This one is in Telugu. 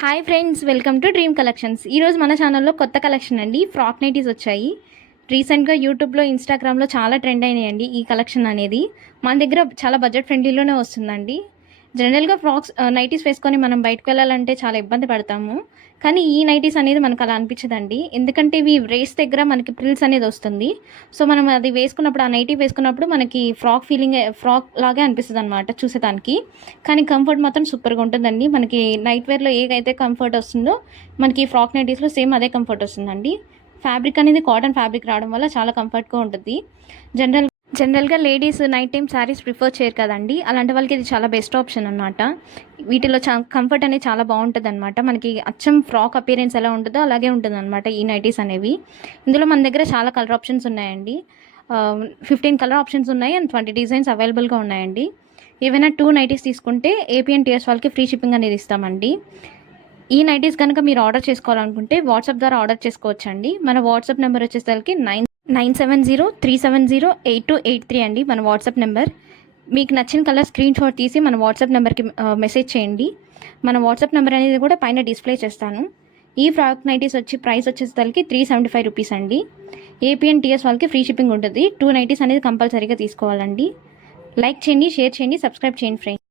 Hi friends, welcome to dream collections. ఈరోజు మన ఛానల్లో కొత్త కలెక్షన్ అండి, ఫ్రాక్ నైటీస్ వచ్చాయి. రీసెంట్గా యూట్యూబ్లో, ఇన్స్టాగ్రామ్లో చాలా ట్రెండ్ అయినాయండి ఈ కలెక్షన్ అనేది. మన దగ్గర చాలా బడ్జెట్ ఫ్రెండ్లీలోనే వస్తుందండి. జనరల్గా ఫ్రాక్స్ నైటీస్ వేసుకొని మనం బయటకు వెళ్ళాలంటే చాలా ఇబ్బంది పడతాము. కానీ ఈ నైటీస్ అనేది మనకు అలా అనిపించదండి, ఎందుకంటే ఇవి రేస్ దగ్గర మనకి ప్రిల్స్ అనేది వస్తుంది. సో మనం అది వేసుకున్నప్పుడు, ఆ నైటీ వేసుకున్నప్పుడు మనకి ఫ్రాక్ లాగే అనిపిస్తుంది అనమాట చూసేదానికి. కానీ కంఫర్ట్ మాత్రం సూపర్గా ఉంటుందండి. మనకి నైట్ వేర్లో ఏదైతే కంఫర్ట్ వస్తుందో మనకి ఫ్రాక్ నైటీస్లో సేమ్ అదే కంఫర్ట్ వస్తుందండి. ఫ్యాబ్రిక్ అనేది కాటన్ ఫ్యాబ్రిక్ రావడం వల్ల చాలా కంఫర్ట్గా ఉంటుంది. జనరల్గా ladies night time saris prefer చేయరు కదండి, అలాంటి వాళ్ళకి ఇది చాలా బెస్ట్ ఆప్షన్ అనమాట. వీటిలో కంఫర్ట్ అనేది చాలా బాగుంటుంది అనమాట. మనకి అచ్చం ఫ్రాక్ అపియరెన్స్ ఎలా ఉంటుందో అలాగే ఉంటుంది అనమాట ఈ నైటీస్ అనేవి. ఇందులో మన దగ్గర చాలా కలర్ ఆప్షన్స్ ఉన్నాయండి. 15 కలర్ ఆప్షన్స్ ఉన్నాయి అండ్ 20 డిజైన్స్ అవైలబుల్గా ఉన్నాయండి. ఏవైనా 2 నైటీస్ తీసుకుంటే ఏపీ అండ్ టీఎస్ వాళ్ళకి ఫ్రీ షిప్పింగ్ అనేది ఇస్తామండి. ఈ నైటీస్ కనుక మీరు ఆర్డర్ చేసుకోవాలనుకుంటే వాట్సాప్ ద్వారా ఆర్డర్ చేసుకోవచ్చండి. మన వాట్సాప్ నెంబర్ వచ్చేసరికి 9703708283 అండి మన వాట్సాప్ నెంబర్. మీకు నచ్చిన కలర్ స్క్రీన్ షాట్ తీసి మన వాట్సాప్ నెంబర్కి మెసేజ్ చేయండి. మన వాట్సాప్ నెంబర్ అనేది కూడా పైన డిస్ప్లే చేస్తాను. ఈ ఫ్రాక్ నైటీస్ ప్రైస్ వచ్చేసరికి 375 రూపీస్ అండి. ఏపీ అండ్ టీఎస్ వాళ్ళకి ఫ్రీ షిప్పింగ్ ఉంటుంది. 2 నైటీస్ అనేది కంపల్సరీగా తీసుకోవాలండి. లైక్ చేయండి, షేర్ చేయండి, సబ్స్క్రైబ్ చేయండి ఫ్రెండ్స్.